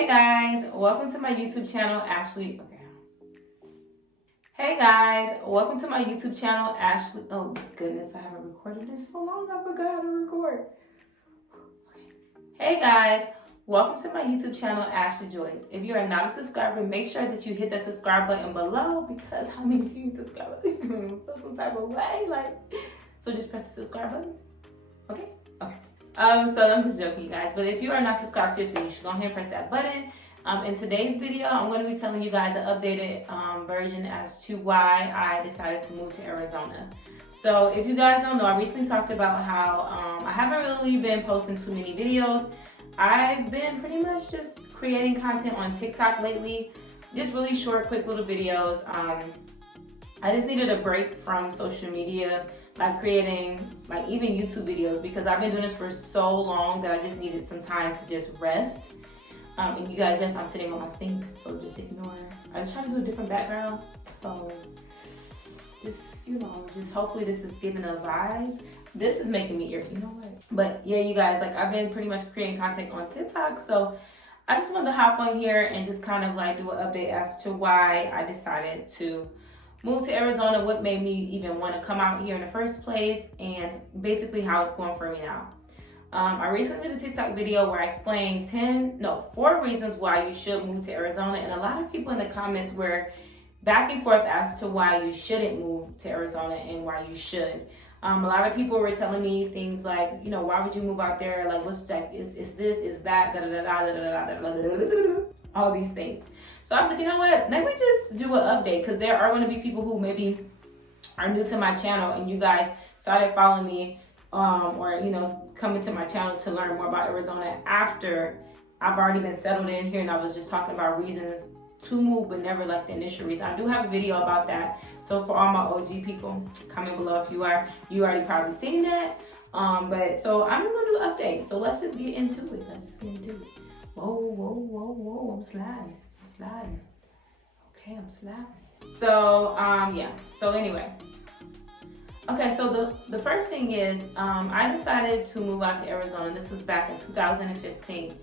Hey guys, welcome to my YouTube channel, Ashley. Okay. Hey guys, welcome to my YouTube channel, Ashley. Oh goodness, I haven't recorded this so long. I forgot how to record. Okay. Hey guys, welcome to my YouTube channel, Ashley Joyce. If you are not a subscriber, make sure that you hit that subscribe button below because how many of you subscribe? Feel some type of way, so just press the subscribe button. Okay. So I'm just joking, you guys. But if you are not subscribed, seriously, you should go ahead and press that button. In today's video, I'm going to be telling you guys an updated version as to why I decided to move to Arizona. So if you guys don't know, I recently talked about how I haven't really been posting too many videos. I've been pretty much just creating content on TikTok lately. Just really short, quick little videos. I just needed a break from social media, like creating like even YouTube videos, because I've been doing this for so long that I just needed some time to just rest. And you guys, yes, I'm sitting on my sink, so just ignore. I was trying to do a different background, so just, just hopefully this is giving a vibe. This is making me irritated, you know what? But yeah, you guys, like I've been pretty much creating content on TikTok, so I just wanted to hop on here and just kind of like do an update as to why I decided to move to Arizona, what made me even want to come out here in the first place, and basically how it's going for me now. I recently did a TikTok video where I explained 4 reasons why you should move to Arizona, and a lot of people in the comments were back and forth as to why you shouldn't move to Arizona and why you should. A lot of people were telling me things like, why would you move out there? Like, what's that? Is this? Is that? Da da da da da da da da. All these things. So I was like, you know what? Let me just do an update, because there are going to be people who maybe are new to my channel and you guys started following me or coming to my channel to learn more about Arizona after I've already been settled in here, and I was just talking about reasons to move but never like the initial reason. I do have a video about that, so for all my OG people, comment below if you already probably seen that. But so I'm just gonna do an update, so let's just get into it. Whoa, I'm sliding. Okay, I'm sliding. So yeah, so anyway. Okay, so the first thing is I decided to move out to Arizona. This was back in 2015.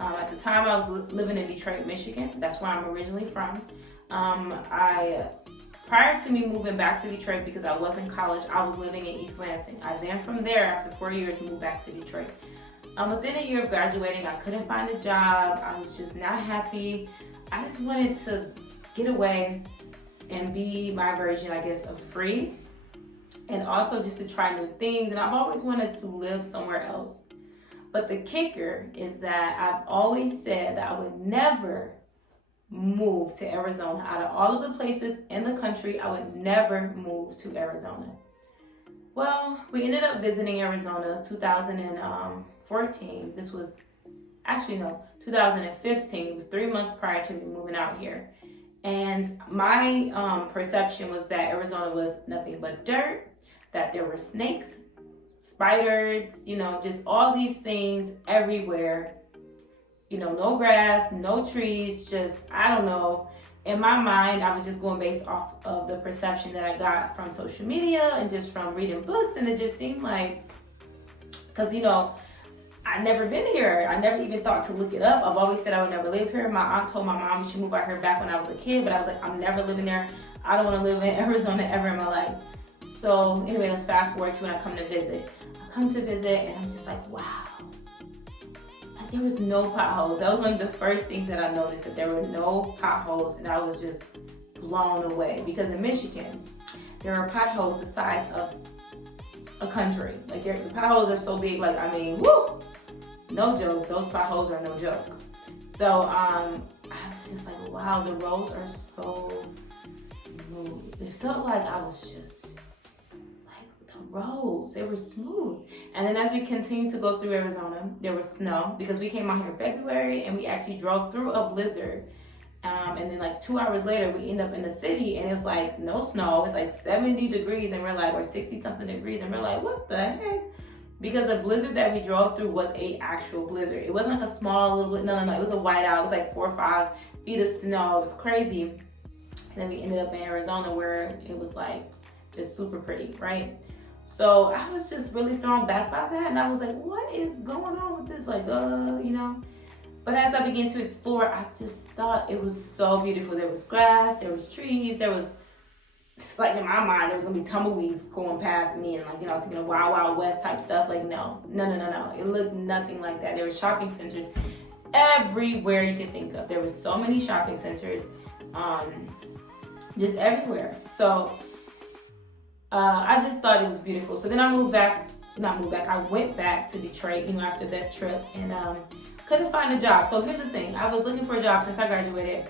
At the time I was living in Detroit, Michigan. That's where I'm originally from. Prior to me moving back to Detroit, because I was in college, I was living in East Lansing. I then from there, after 4 years, moved back to Detroit. Within a year of graduating, I couldn't find a job. I was just not happy. I just wanted to get away and be my version, I guess, of free. And also just to try new things. And I've always wanted to live somewhere else. But the kicker is that I've always said that I would never move to Arizona. Out of all of the places in the country, I would never move to Arizona. Well, we ended up visiting Arizona 2014. This was, 2015. It was 3 months prior to me moving out here. And my perception was that Arizona was nothing but dirt, that there were snakes, spiders, just all these things everywhere. No grass, no trees, just, I don't know. In my mind, I was just going based off of the perception that I got from social media and just from reading books. And it just seemed like, because, I'd never been here. I never even thought to look it up. I've always said I would never live here. My aunt told my mom we should move out here back when I was a kid, but I was like, I'm never living there. I don't want to live in Arizona ever in my life. So anyway, let's fast forward to when I come to visit. I come to visit and I'm just like, wow. Like, there was no potholes. That was one of the first things that I noticed, that there were no potholes, and I was just blown away. Because in Michigan, there are potholes the size of a country. Like, the potholes are so big, woo! No joke, those potholes are no joke. So I was just like, wow, the roads are so smooth. It felt like I was just like, the roads, they were smooth. And then as we continued to go through Arizona, there was snow, because we came out here in February and we actually drove through a blizzard. And then like 2 hours later, we end up in the city and it's like no snow. It's like 70 degrees and we're like, or 60 something degrees. And we're like, what the heck? Because the blizzard that we drove through was a actual blizzard. It wasn't like a small little, no. It was a whiteout. It was like 4 or 5 feet of snow. It was crazy. And then we ended up in Arizona where it was like just super pretty, right? So I was just really thrown back by that. And I was like, what is going on with this? Like, But as I began to explore, I just thought it was so beautiful. There was grass, there was trees, there was, it's like in my mind, there was gonna be tumbleweeds going past me, and like, you know, I was thinking of Wild Wild West type stuff. Like, no. It looked nothing like that. There were shopping centers everywhere you could think of. There was so many shopping centers, just everywhere. So I just thought it was beautiful. So then I I went back to Detroit, you know, after that trip, and couldn't find a job. So here's the thing. I was looking for a job since I graduated.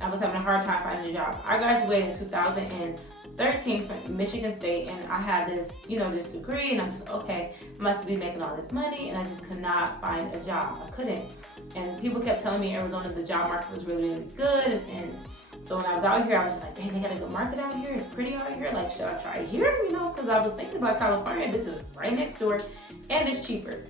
I was having a hard time finding a job. I graduated in 2013 from Michigan State, and I had this, you know, this degree, and I'm just, okay, I must be making all this money, and I just could not find a job. I couldn't. And people kept telling me Arizona, the job market was really, really good, and so when I was out here, I was just like, dang, they got a good market out here. It's pretty out here. Like, should I try here? You know, because I was thinking about California. This is right next door, and it's cheaper.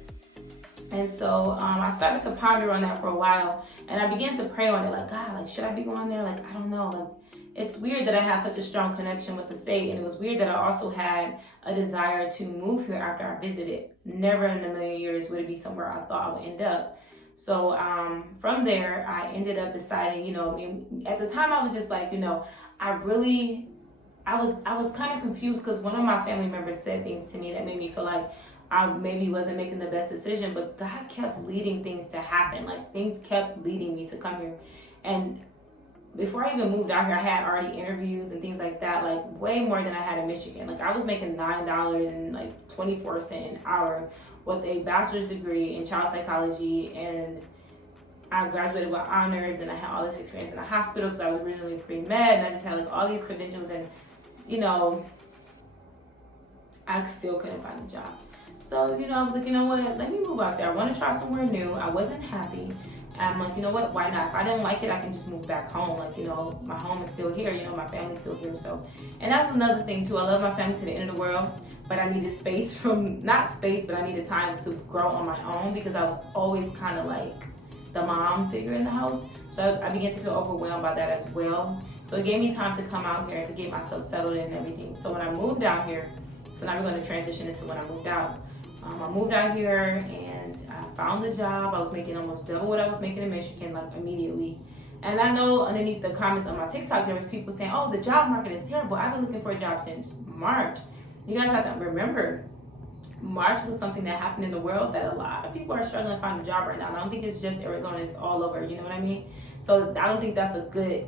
And so I started to ponder on that for a while, and I began to pray on it. Like, God, like, should I be going there? Like, I don't know. Like, it's weird that I had such a strong connection with the state, and it was weird that I also had a desire to move here after I visited. Never in a million years would it be somewhere I thought I would end up. So from there, I ended up deciding, you know, at the time I was just like, you know, I was kind of confused because one of my family members said things to me that made me feel like I maybe wasn't making the best decision, but God kept leading things to happen. Like, things kept leading me to come here. And before I even moved out here, I had already interviews and things like that, like way more than I had in Michigan. Like, I was making $9 and like 24 cents an hour with a bachelor's degree in child psychology, and I graduated with honors, and I had all this experience in the hospital because I was originally pre-med, and I just had like all these credentials, and you know, I still couldn't find a job. So, you know, I was like, you know what, let me move out there. I want to try somewhere new. I wasn't happy. And I'm like, you know what, why not? If I didn't like it, I can just move back home. Like, you know, my home is still here, you know, my family's still here. So, and that's another thing too. I love my family to the end of the world, but I needed space not space, but I needed time to grow on my own because I was always kind of like the mom figure in the house. So I began to feel overwhelmed by that as well. So it gave me time to come out here and to get myself settled in and everything. So when I moved out here, so now we're going to transition into when I moved out. I moved out here and I found a job. I was making almost double what I was making in Michigan, like immediately. And I know underneath the comments on my TikTok, there was people saying, oh, the job market is terrible. I've been looking for a job since March. You guys have to remember, March was something that happened in the world that a lot of people are struggling to find a job right now. And I don't think it's just Arizona, it's all over, you know what I mean? So I don't think that's a good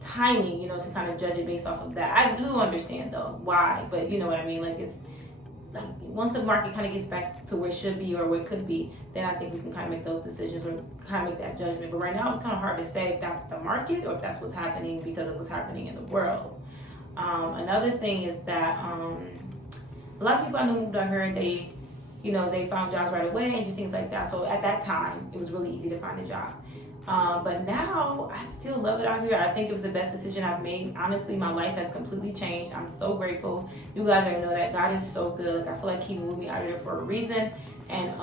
timing, you know, to kind of judge it based off of that. I do understand though why, but you know what I mean? Like, it's like once the market kind of gets back to where it should be or where it could be, then I think we can kind of make those decisions or kind of make that judgment. But right now it's kind of hard to say if that's the market or if that's what's happening because of what's happening in the world. Another thing is that a lot of people I know moved out here, they, you know, they found jobs right away and just things like that. So at that time, it was really easy to find a job. But now I still love it out here. I think it was the best decision I've made. Honestly, my life has completely changed. I'm so grateful. You guys already know that God is so good. Like, I feel like He moved me out here for a reason. And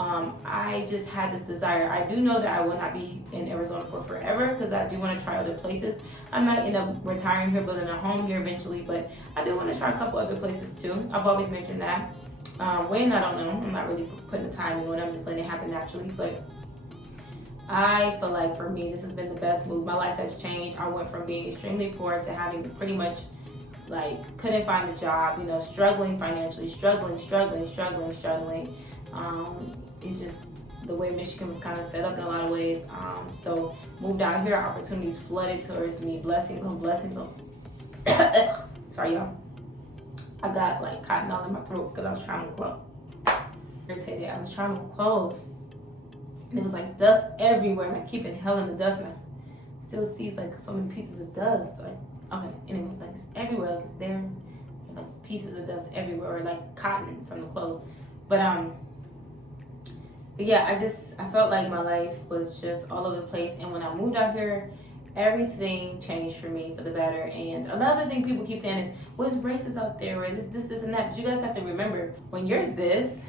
I just had this desire. I do know that I will not be in Arizona for forever because I do want to try other places. I might end up retiring here, building a home here eventually, but I do want to try a couple other places too. I've always mentioned that. When, I don't know. I'm not really putting the time in when I'm just letting it happen naturally, but I feel like for me, this has been the best move. My life has changed. I went from being extremely poor to having pretty much like couldn't find a job, you know, struggling financially, struggling. It's just the way Michigan was kind of set up in a lot of ways. So moved out here, opportunities flooded towards me, blessings on blessings on. Sorry, y'all. I got like cotton all in my throat because I was trying to close. Irritated. I was trying to close. And it was like dust everywhere, and I keep inhaling the dust, and I still see like so many pieces of dust. Like, okay, anyway, like it's everywhere, like it's there. There's like pieces of dust everywhere, or like cotton from the clothes. But yeah, I felt like my life was just all over the place. And when I moved out here, everything changed for me for the better. And another thing people keep saying is, well, it's racist out there, or this, and that. But you guys have to remember, when you're this,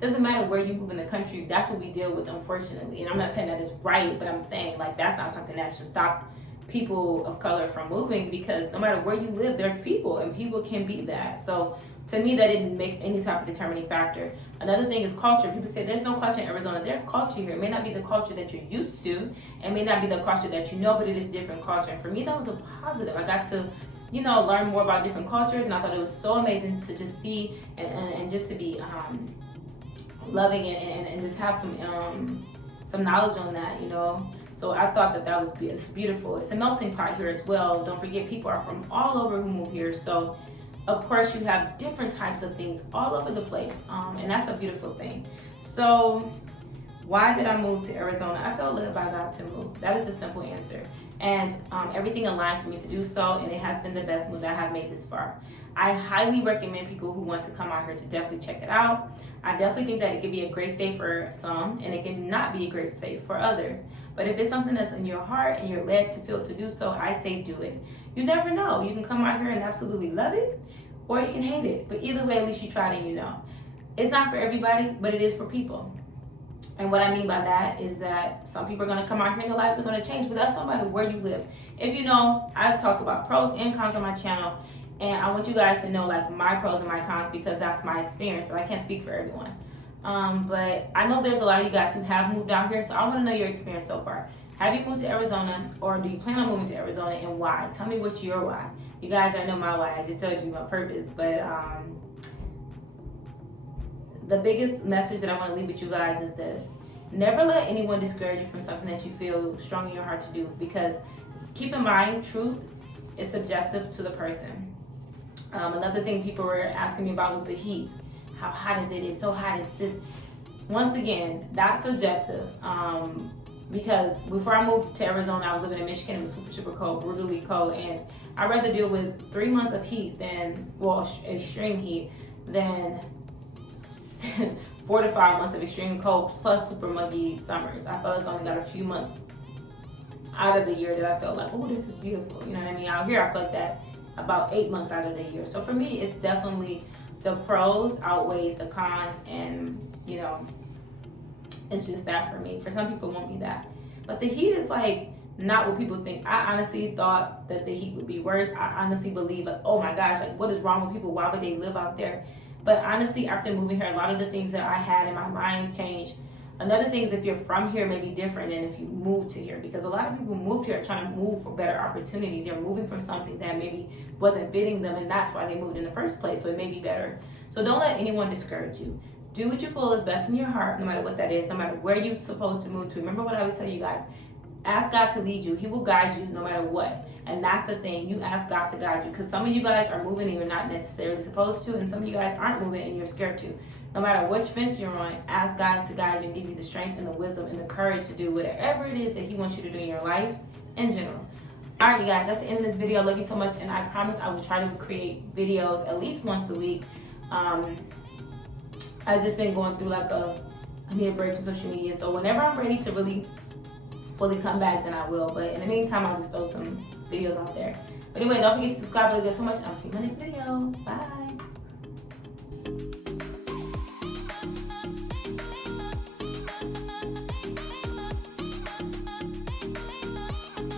doesn't matter where you move in the country, that's what we deal with, unfortunately. And I'm not saying that it's right, but I'm saying like that's not something that should stop people of color from moving, because no matter where you live, there's people, and people can be that. So to me, that didn't make any type of determining factor. Another thing is culture. People say there's no culture in Arizona. There's culture here. It may not be the culture that you're used to, and may not be the culture that you know, but it is different culture. And for me, that was a positive. I got to, learn more about different cultures, and I thought it was so amazing to just see and just to be loving and just have some knowledge on that, So I thought that was it's beautiful. It's a melting pot here as well. Don't forget, people are from all over who move here. So of course you have different types of things all over the place. And that's a beautiful thing. So why did I move to Arizona? I felt led by God to move. That is a simple answer. And everything aligned for me to do so, and it has been the best move that I have made this far. I highly recommend people who want to come out here to definitely check it out. I definitely think that it could be a great state for some, and it can not be a great state for others. But if it's something that's in your heart and you're led to feel to do so, I say do it. You never know. You can come out here and absolutely love it, or you can hate it. But either way, at least you tried and you know. It's not for everybody, but it is for people. And what I mean by that is that some people are going to come out here and their lives are going to change, but that's no matter where you live. If you know, I talk about pros and cons on my channel, and I want you guys to know like my pros and my cons because that's my experience, but I can't speak for everyone. But I know there's a lot of you guys who have moved out here, so I want to know your experience so far. Have you moved to Arizona, or do you plan on moving to Arizona, and why? Tell me what's your why. You guys already know my why. I just told you my purpose, but the biggest message that I want to leave with you guys is this. Never let anyone discourage you from something that you feel strong in your heart to do, because keep in mind, truth is subjective to the person. Another thing people were asking me about was the heat. How hot is it? It's so hot. It's this. Once again, that's subjective. Because before I moved to Arizona, I was living in Michigan. It was super, super cold, brutally cold. And I'd rather deal with 3 months of heat extreme heat, than 4 to 5 months of extreme cold plus super muggy summers. I felt like I only got a few months out of the year that I felt like, oh, this is beautiful. You know what I mean? Out here, I feel like that about 8 months out of the year. So for me, it's definitely the pros outweighs the cons, and it's just that for me. For some people, it won't be that. But the heat is like not what people think. I honestly thought that the heat would be worse. I honestly believe like, oh my gosh, like what is wrong with people? Why would they live out there? But honestly, after moving here, a lot of the things that I had in my mind changed. Another thing is, if you're from here, may be different than if you move to here, because a lot of people move here trying to move for better opportunities. They're moving from something that maybe wasn't fitting them, and that's why they moved in the first place, so it may be better. So don't let anyone discourage you. Do what you feel is best in your heart, no matter what that is, no matter where you're supposed to move to. Remember what I always tell you guys, ask God to lead you. He will guide you no matter what. And that's the thing, you ask God to guide you, because some of you guys are moving and you're not necessarily supposed to, and some of you guys aren't moving and you're scared to. No matter which fence you're on, ask God to guide you and give you the strength and the wisdom and the courage to do whatever it is that He wants you to do in your life in general. Alright, you guys, that's the end of this video. I love you so much, and I promise I will try to create videos at least once a week. I've just been going through I need a break from social media, so whenever I'm ready to really fully come back, then I will. But in the meantime, I'll just throw some videos out there. But anyway, don't forget to subscribe. I love you so much, and I'll see you in my next video. Bye.